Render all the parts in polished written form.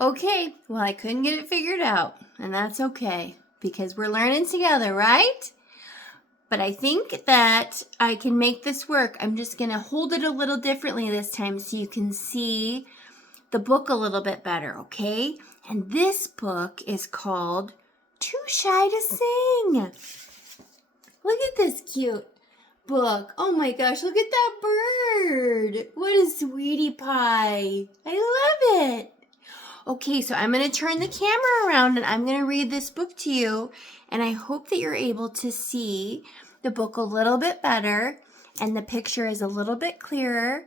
Okay, well, I couldn't get it figured out, and that's okay because we're learning together, right? But I think that I can make this work. I'm just going to hold it a little differently this time so you can see the book a little bit better, okay? And this book is called Too Shy to Sing. Look at this cute book. Oh my gosh, look at that bird. What a sweetie pie. I love it. Okay, so I'm going to turn the camera around and I'm going to read this book to you. And I hope that you're able to see the book a little bit better and the picture is a little bit clearer.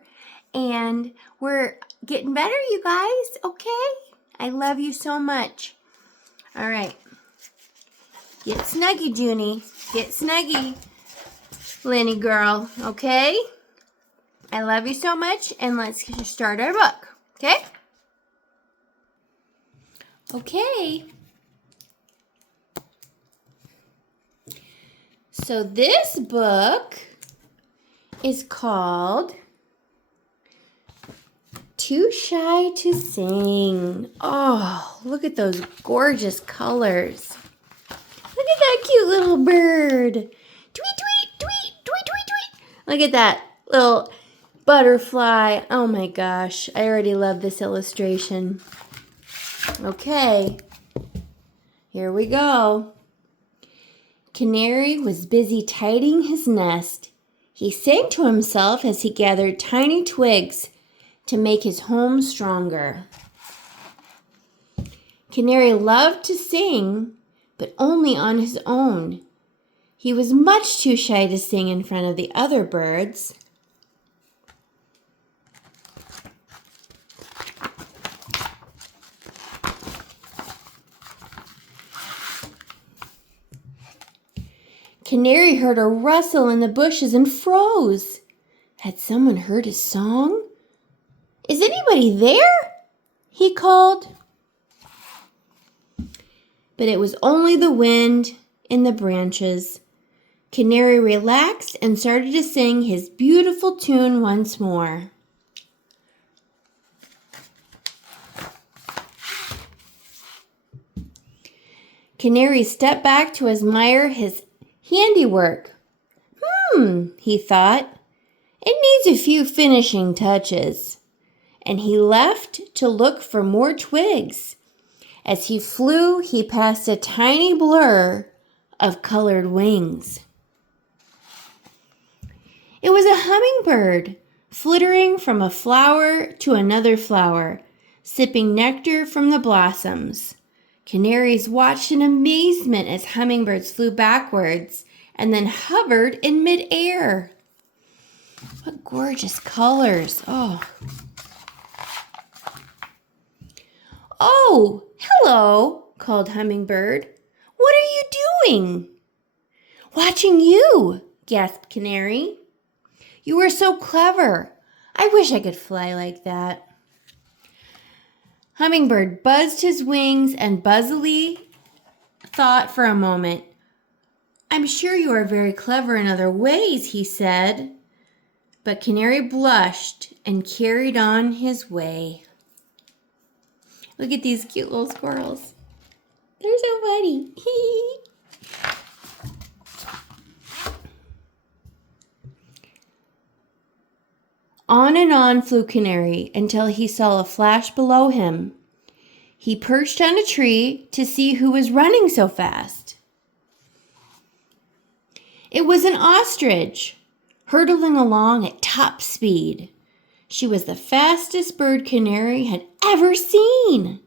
And we're getting better, you guys, okay? I love you so much. All right. Get snuggy, Junie. Get snuggy, Lenny girl, okay? I love you so much, and let's start our book, okay? Okay. So this book is called Too Shy to Sing. Oh, look at those gorgeous colors. Look at that cute little bird. Tweet, tweet, tweet, tweet, tweet, tweet. Look at that little butterfly. Oh my gosh, I already love this illustration. Okay, here we go. Canary was busy tidying his nest. He sang to himself as he gathered tiny twigs to make his home stronger. Canary loved to sing, but only on his own. He was much too shy to sing in front of the other birds. Canary heard a rustle in the bushes and froze. Had someone heard his song? Is anybody there? He called. But it was only the wind in the branches. Canary relaxed and started to sing his beautiful tune once more. Canary stepped back to admire his handiwork. He thought, it needs a few finishing touches. And he left to look for more twigs. As he flew, he passed a tiny blur of colored wings. It was a hummingbird, flittering from a flower to another flower, sipping nectar from the blossoms. Canaries watched in amazement as hummingbirds flew backwards and then hovered in midair. What gorgeous colors. Oh, hello, called Hummingbird. What are you doing? Watching you, gasped Canary. You are so clever. I wish I could fly like that. Hummingbird buzzed his wings and buzzily thought for a moment. I'm sure you are very clever in other ways, he said. But Canary blushed and carried on his way. Look at these cute little squirrels. They're so funny. On and on flew Canary until he saw a flash below him. He perched on a tree to see who was running so fast. It was an ostrich, hurtling along at top speed. She was the fastest bird Canary had ever seen.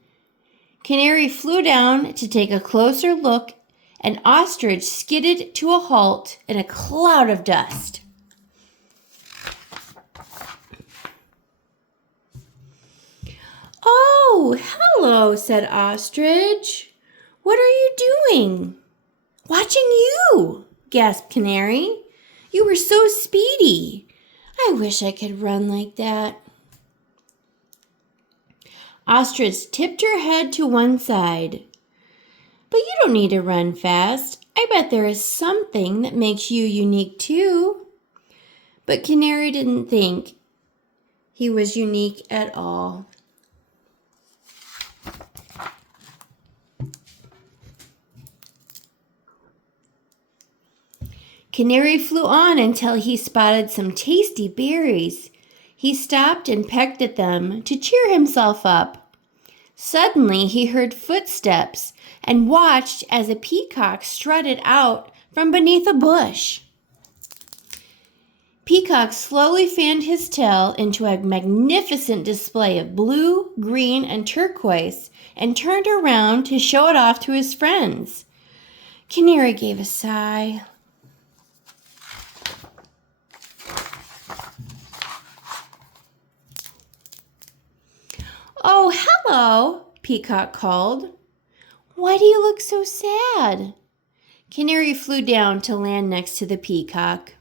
Canary flew down to take a closer look, and Ostrich skidded to a halt in a cloud of dust. Oh, hello, said Ostrich. What are you doing? Watching you, gasped Canary. You were so speedy. I wish I could run like that. Ostrich tipped her head to one side. But you don't need to run fast. I bet there is something that makes you unique too. But Canary didn't think he was unique at all. Canary flew on until he spotted some tasty berries. He stopped and pecked at them to cheer himself up. Suddenly he heard footsteps and watched as a peacock strutted out from beneath a bush. Peacock slowly fanned his tail into a magnificent display of blue, green, and turquoise and turned around to show it off to his friends. Canary gave a sigh. "Oh, hello," Peacock called. "Why do you look so sad?" Canary flew down to land next to the peacock.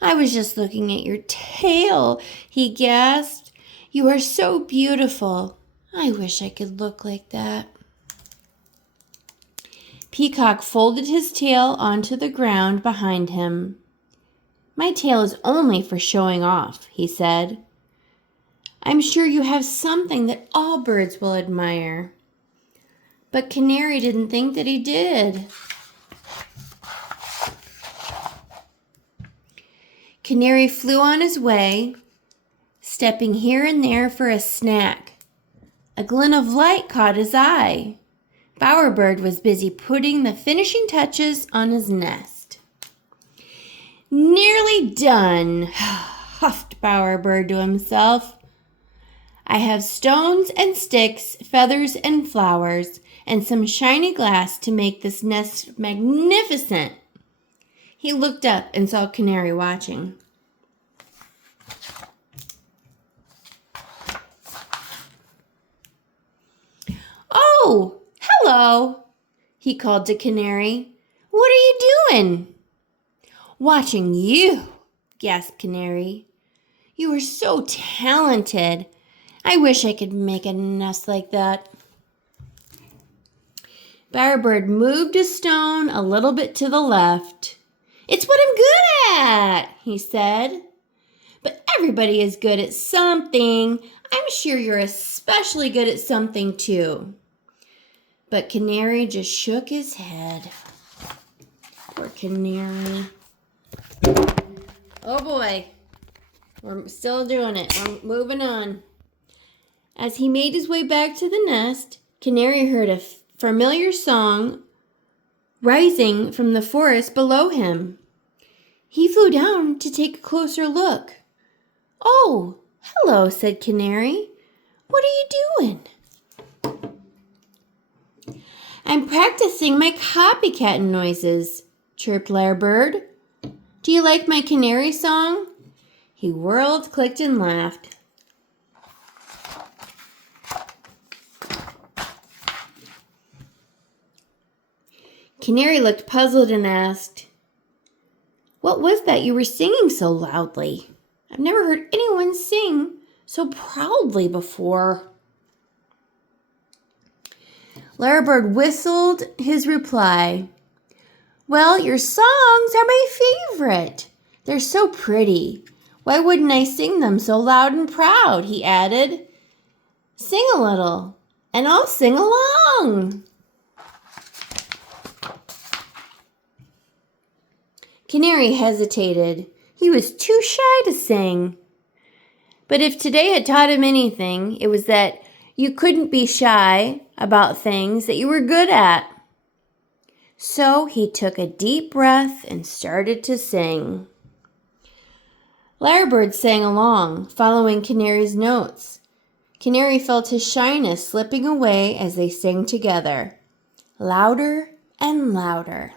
"I was just looking at your tail," he gasped. "You are so beautiful. I wish I could look like that." Peacock folded his tail onto the ground behind him. "My tail is only for showing off," he said. "I'm sure you have something that all birds will admire." But Canary didn't think that he did. Canary flew on his way, stepping here and there for a snack. A glint of light caught his eye. Bowerbird was busy putting the finishing touches on his nest. "Nearly done," huffed Bowerbird to himself. "I have stones and sticks, feathers and flowers, and some shiny glass to make this nest magnificent." He looked up and saw Canary watching. "Oh, hello," he called to Canary. "What are you doing?" "Watching you," gasped Canary. "You are so talented. I wish I could make a nest like that." Bowerbird moved a stone a little bit to the left. "It's what I'm good at," he said. "But everybody is good at something. I'm sure you're especially good at something too." But Canary just shook his head. Poor Canary. Oh boy, we're still doing it. We're moving on. As he made his way back to the nest, Canary heard a familiar song rising from the forest below him. He flew down to take a closer look. "Oh, hello," said Canary. "What are you doing?" "I'm practicing my copycat noises," chirped Lyrebird. "Do you like my canary song?" He whirled, clicked, and laughed. Canary looked puzzled and asked, "What was that you were singing so loudly? I've never heard anyone sing so proudly before." Lyrebird whistled his reply. "Well, your songs are my favorite. They're so pretty. Why wouldn't I sing them so loud and proud?" he added. "Sing a little, and I'll sing along." Canary hesitated. He was too shy to sing. But if today had taught him anything, it was that you couldn't be shy about things that you were good at. So he took a deep breath and started to sing. Lyrebird sang along, following Canary's notes. Canary felt his shyness slipping away as they sang together, louder and louder.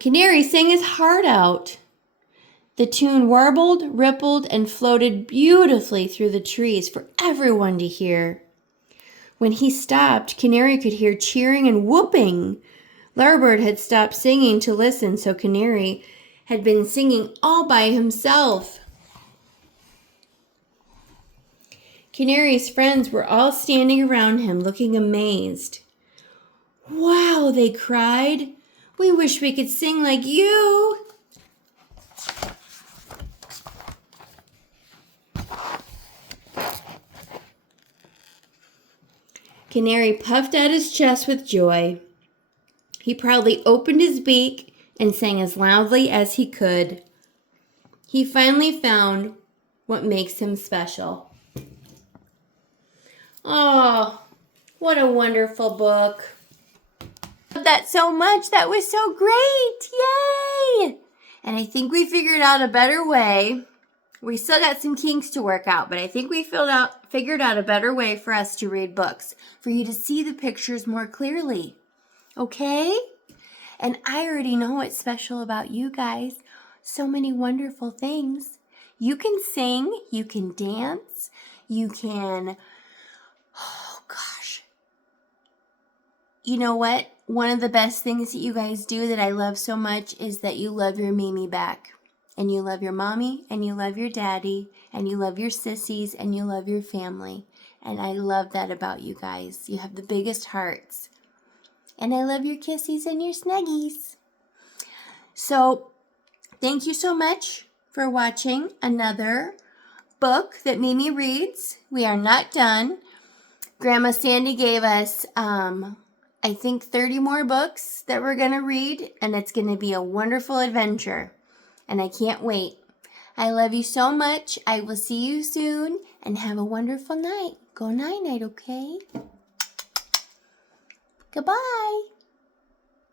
Canary sang his heart out. The tune warbled, rippled, and floated beautifully through the trees for everyone to hear. When he stopped, Canary could hear cheering and whooping. Lyrebird had stopped singing to listen, so Canary had been singing all by himself. Canary's friends were all standing around him, looking amazed. "Wow," they cried. "We wish we could sing like you." Canary puffed out his chest with joy. He proudly opened his beak and sang as loudly as he could. He finally found what makes him special. Oh, what a wonderful book. I love that so much. That was so great. Yay! And I think we figured out a better way. We still got some kinks to work out, but I think we figured out a better way for us to read books, for you to see the pictures more clearly. Okay? And I already know what's special about you guys. So many wonderful things. You can sing, you can dance, you can, oh gosh. You know what? One of the best things that you guys do that I love so much is that you love your Mimi back. And you love your mommy, and you love your daddy, and you love your sissies, and you love your family. And I love that about you guys. You have the biggest hearts. And I love your kissies and your snuggies. So, thank you so much for watching another book that Mimi reads. We are not done. Grandma Sandy gave us, I think 30 more books that we're going to read, and it's going to be a wonderful adventure. And I can't wait. I love you so much. I will see you soon, and have a wonderful night. Go night-night, okay? Goodbye.